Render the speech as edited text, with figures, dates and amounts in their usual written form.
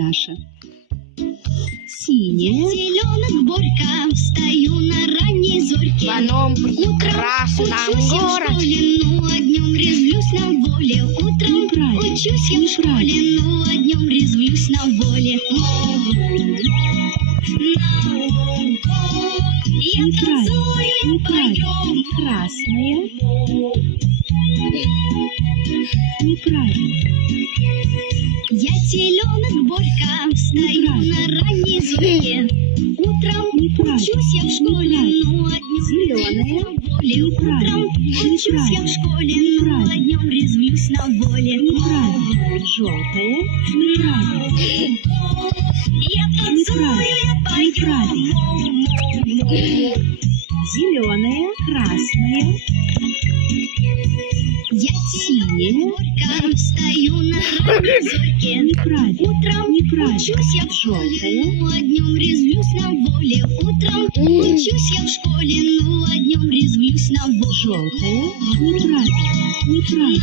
Даша. Синяя. Зеленых Борька, встаю на ранней зорьке. Звоном прекрасном учусь я в городе. школе, но днем резвлюсь на воле. Утром учусь я в школе, но днем резвлюсь на воле. Я танцую и пою. Красная. Неправильно. Я теленок Борька, встаю на ранней зорьке. Утром учусь я в школе, но днем Зеленая. на воле. Утром учусь я в школе, но днем резвлюсь на воле. Неправильно. Желтая. Неправильно. Я танцую и пою. Зеленая. Красная. Я теленок Борька, встаю на ранней зорьке. Неправильно. Утром учусь я в школе, но днем резвлюсь на воле. Утром учусь я в школе, но днем резвлюсь на воле. Желтая. Неправильно. Неправильно.